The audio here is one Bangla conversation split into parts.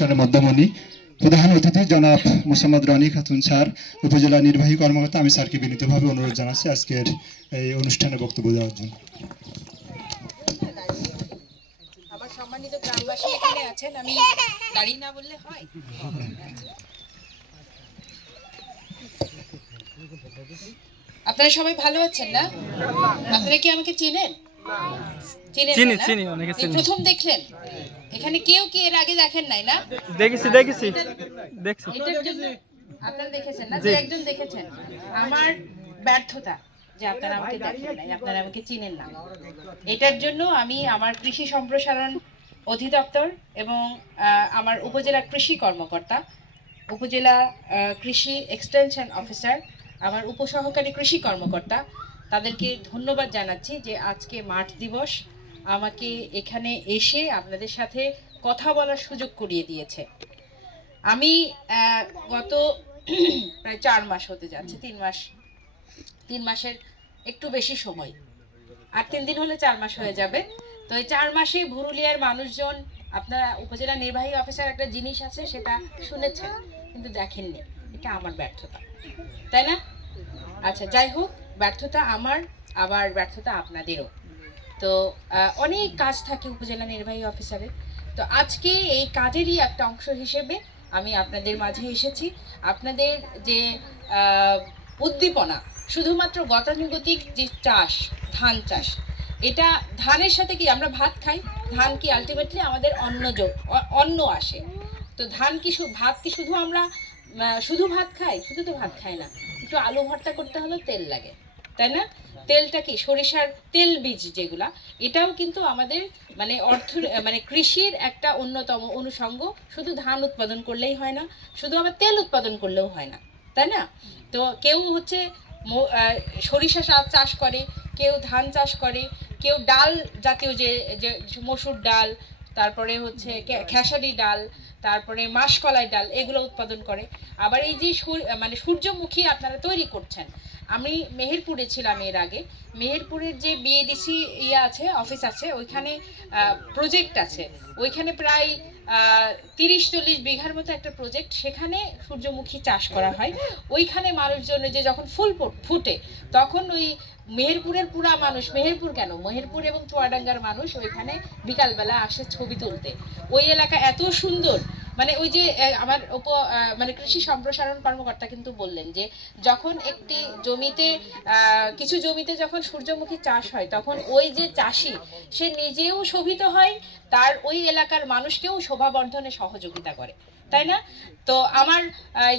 অনুষ্ঠানের মধ্যমণি প্রধান অতিথি জনাব মোসাম্মদ রানী খাতুন স্যার, উপজেলা নির্বাহী কর্মকর্তা। আমি স্যারকে বিনীতভাবে অনুরোধ জানাচ্ছি আজকের এই অনুষ্ঠানে বক্তব্য দেওয়ার জন্য। আমার সম্মানিত গ্রামবাসী এখানে আছেন, আমি দাঁড়িয়ে না বললে হয়? আপনারা সবাই ভালো আছেন না? আপনারা কি আমাকে চিনেন? প্রথম দেখলেন? এখানে কেউ কি এর আগে দেখেন নাই না? দেখেছি। আপনারা দেখেছেন না? যে একজন দেখেছেন। আমার ব্যর্থতা যে আপনারা আমাকে দেখেন নাই, আপনারা আমাকে চিনেন না। এটার জন্য আমি আমার কৃষি সম্প্রসারণ অধিদপ্তর এবং আমার উপজেলা কৃষি কর্মকর্তা, উপজেলা কৃষি এক্সটেনশন অফিসার, আমার উপসহকারী কৃষি কর্মকর্তা, তাদেরকে ধন্যবাদ জানাচ্ছি যে আজকে মাঠ দিবস আমাকে এখানে এসে আপনাদের সাথে কথা বলার সুযোগ করিয়ে দিয়েছে। আমি গত প্রায় 4 মাস হতে যাচ্ছে, 3 মাসের একটু বেশি সময়, আর 3 দিন হলে 4 মাস হয়ে যাবে। তো এই 4 মাসে ভুরুলিয়ার মানুষজন, আপনারা উপজেলা নির্বাহী অফিসার একটা জিনিস আছে সেটা শুনেছেন কিন্তু দেখেননি। এটা আমার ব্যর্থতা, তাই না? আচ্ছা, যাই হোক, ব্যর্থতা আমার, আবার ব্যর্থতা আপনাদেরও। তো অনেক কাজ থাকে উপজেলা নির্বাহী অফিসারের। তো আজকে এই কাজেরই একটা অংশ হিসেবে আমি আপনাদের মাঝে এসেছি। আপনাদের যে উদ্দীপনা, শুধুমাত্র গতানুগতিক যে চাষ, ধান চাষ, এটা ধানের সাথে কি আমরা ভাত খাই? ধান কি আলটিমেটলি আমাদের অন্ন আসে। তো ধান কি ভাত কি শুধু আমরা শুধু ভাত খাই? শুধু তো ভাত খাই না, একটু আলু ভর্তা করতে হলেও তেল লাগে, তাই না? তেলটা কি সরিষার তেল বীজ যেগুলা, এটাও কিন্তু আমাদের মানে কৃষির একটা অন্যতম অনুষঙ্গ। শুধু ধান উৎপাদন করলেই হয় না, শুধু আবার তেল উৎপাদন করলেও হয় না, তাই না? তো কেউ হচ্ছে সরিষা চাষ করে, কেউ ধান চাষ করে, কেউ ডাল জাতীয় যে মসুর ডাল, তারপরে হচ্ছে খেসারি ডাল, তারপরে মাসকলাই ডাল, এগুলো উৎপাদন করে। আবার এই যে সূর্যমুখী আপনারা তৈরি করছেন, আমি মেহেরপুরে ছিলাম এর আগে। মেহেরপুরের যে বিএডিসি আছে, অফিস আছে, ওইখানে প্রজেক্ট আছে। ওইখানে প্রায় 30-40 বিঘার মতো একটা প্রজেক্ট, সেখানে সূর্যমুখী চাষ করা হয়। ওইখানে মানুষজন যে যখন ফুল ফুটে তখন ওই মেহেরপুরের পুরা মানুষ, মেহেরপুর কেন, মেহেরপুর এবং চুয়াডাঙ্গার মানুষ ওইখানে বিকালবেলা আসে ছবি তুলতে। ওই এলাকা এত সুন্দর, মানে ওই যে আমার কৃষি সম্প্রসারণ কর্মকর্তা কিন্তু বললেন যে যখন একটি জমিতে কিছু জমিতে যখন সূর্যমুখী চাষ হয়, তখন ওই যে চাষি সে নিজেও শোভিত হয়, তার ওই এলাকার মানুষকেও শোভাবর্ধনে সহযোগিতা করে, তাই না? তো আমার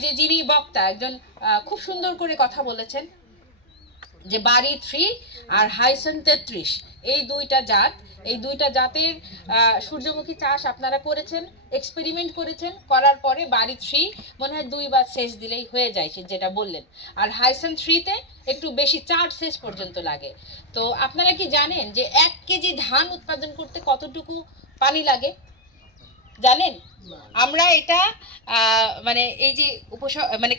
যে যিনি বক্তা, একজন খুব সুন্দর করে কথা বলেছেন যে বাড়ি 3 আর হাইসেন 33, এই দুইটা জাতের সূর্যমুখী চাষ আপনারা করেছেন, এক্সপেরিমেন্ট করেছেন। করার পরে বাড়ি 3 মনে হয় 2 বার সেচ দিলেই হয়ে যায়, সে যেটা বললেন। আর হাইসেন 3-তে একটু বেশি, 4 সেচ পর্যন্ত লাগে। তো আপনারা কি জানেন যে 1 কেজি ধান উৎপাদন করতে কতটুকু পানি লাগে? জানেন? আমরা এটা এই যে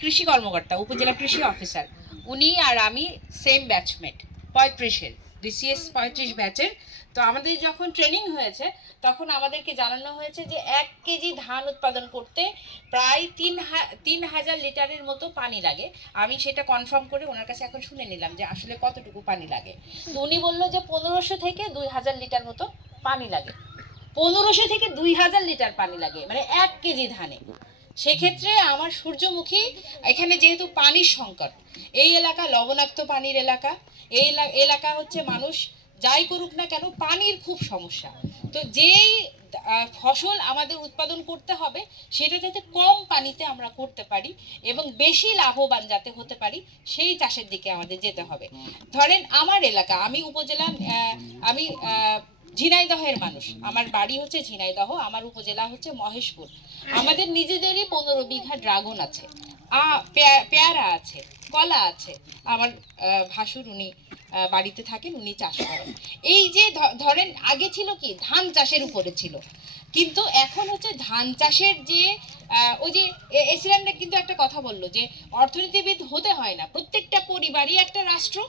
কৃষি কর্মকর্তা, উপজেলা কৃষি অফিসার, উনি আর আমি সেম ব্যাচমেট, 35-এর বিসিএস 35 ব্যাচের। তো আমাদের যখন ট্রেনিং হয়েছে তখন আমাদেরকে জানানো হয়েছে যে 1 কেজি ধান উৎপাদন করতে প্রায় 3000 লিটারের মতো পানি লাগে। আমি সেটা কনফার্ম করে ওনার কাছে এখন শুনে নিলাম যে আসলে কতটুকু পানি লাগে। তো উনি বললো যে 1500 থেকে 2000 লিটার মতো পানি লাগে। 1500 থেকে 2000 লিটার পানি লাগে, মানে 1 কেজি ধানে। সেক্ষেত্রে আমার সূর্যমুখী, এখানে যেহেতু পানির সংকট, এই এলাকা লবণাক্ত পানির এলাকা, এই এলাকা হচ্ছে মানুষ যাই করুক না কেন পানির খুব সমস্যা। তো যেই ফসল আমাদের উৎপাদন করতে হবে সেটা যাতে কম পানিতে আমরা করতে পারি এবং বেশি লাভবান যাতে হতে পারি, সেই চাষের দিকে আমাদের যেতে হবে। ধরেন আমার এলাকা, আমি উপজেলা, আমি ঝিনাইদহের মানুষ, আমার বাড়ি হচ্ছে ঝিনাইদহ, আমার উপজেলা হচ্ছে মহেশপুর। আমাদের নিজেদেরই 15 বিঘা ড্রাগন আছে, পেয়ারা আছে, কলা আছে। আমার ভাসুর, উনি বাড়িতে থাকেন, উনি চাষ করেন। এই যে ধরেন আগে ছিল কি ধান চাষের উপরে ছিল, কিন্তু এখন হচ্ছে ধান চাষের যে ওই যে এসিল্যান্ডে কিন্তু একটা কথা বললো যে অর্থনীতিবিদ হতে হয় না, প্রত্যেকটা পরিবারই একটা রাষ্ট্র,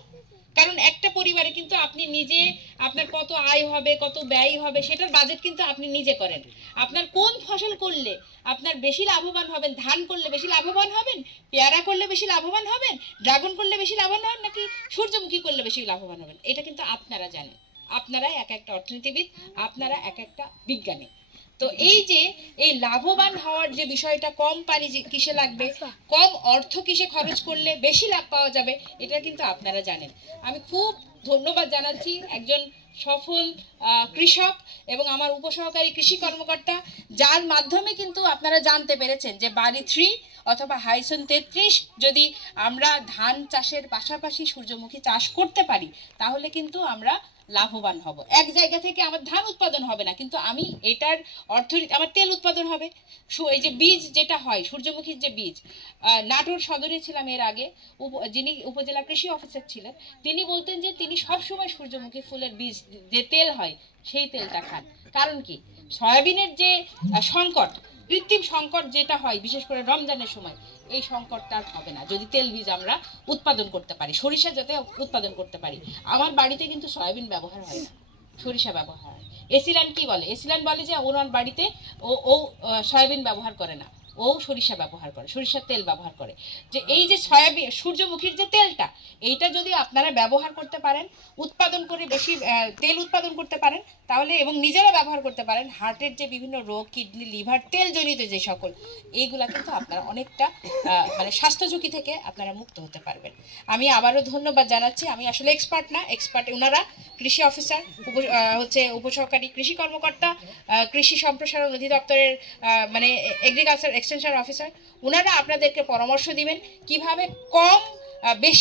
কারণ একটা পরিবারে কিন্তু আপনি নিজে আপনার কত আয় হবে কত ব্যয় হবে সেটার বাজেট কিন্তু আপনি নিজে করেন। আপনার কোন ফসল করলে আপনার বেশি লাভবান হবেন, ধান করলে বেশি লাভবান হবেন, পেয়ারা করলে বেশি লাভবান হবেন, ড্রাগন করলে বেশি লাভবান হবেন, নাকি সূর্যমুখী করলে বেশি লাভবান হবেন, এটা কিন্তু আপনারা জানেন। আপনারা এক একটা অর্থনীতিবিদ, আপনারা এক একটা বিজ্ঞানী। তো এই যে এই লাভবান হওয়ার যে বিষয়টা, কম পানি কিসে লাগবে, কম অর্থ কিসে খরচ করলে বেশি লাভ পাওয়া যাবে, এটা কিন্তু আপনারা জানেন। আমি খুব ধন্যবাদ জানাচ্ছি একজন সফল কৃষক এবং আমার উপসহকারী কৃষি কর্মকর্তা, যার মাধ্যমে কিন্তু আপনারা জানতে পেরেছেন যে বাড়ি 3 অথবা হাইসন 33 যদি আমরা ধান চাষের পাশাপাশি সূর্যমুখী চাষ করতে পারি তাহলে কিন্তু আমরা লাভবান হব। এক জায়গা থেকে আমার ধান উৎপাদন হবে না, কিন্তু আমি এটার আমার তেল উৎপাদন হবে। এই যে বীজ যেটা হয় সূর্যমুখীর যে বীজ, নাটোর সদরে ছিলাম এর আগে, যিনি উপজেলা কৃষি অফিসার ছিলেন, তিনি বলতেন যে তিনি সবসময় সূর্যমুখী ফুলের বীজ যে তেল হয় সেই তেলটা খান। কারণ কি, সয়াবিনের যে সংকট, কৃত্রিম সংকট যেটা হয় বিশেষ করে রমজানের সময়, এই সংকটটা আর হবে না যদি তেল বীজ আমরা উৎপাদন করতে পারি, সরিষা যাতে উৎপাদন করতে পারি। আমার বাড়িতে কিন্তু সয়াবিন ব্যবহার হয় না, সরিষা ব্যবহার হয়। এসিল্যান্ড কি বলে, এসিল্যান্ড বলে যে ওনার বাড়িতে ও সয়াবিন ব্যবহার করে না, ও সরিষা ব্যবহার করে, সরিষার তেল ব্যবহার করে। যে এই যে সয়াবিন সূর্যমুখীর যে তেলটা, এইটা যদি আপনারা ব্যবহার করতে পারেন, উৎপাদন করে বেশি তেল উৎপাদন করতে পারেন তাহলে, এবং নিজেরা ব্যবহার করতে পারেন, হার্টের যে বিভিন্ন রোগ, কিডনি, লিভার, তেলজনিত যে সকল, এইগুলা কিন্তু আপনারা অনেকটা মানে স্বাস্থ্য ঝুঁকি থেকে আপনারা মুক্ত হতে পারবেন। আমি আবারও ধন্যবাদ জানাচ্ছি। আমি আসলে এক্সপার্ট না, এক্সপার্ট ওনারা, কৃষি অফিসার, হচ্ছে উপসহকারী কৃষি কর্মকর্তা, কৃষি সম্প্রসারণ অধিদপ্তরের মানে এগ্রিকালচার এক্সটেনশন অফিসার, ওনারা আপনাদেরকে পরামর্শ দিবেন কিভাবে কম বেশি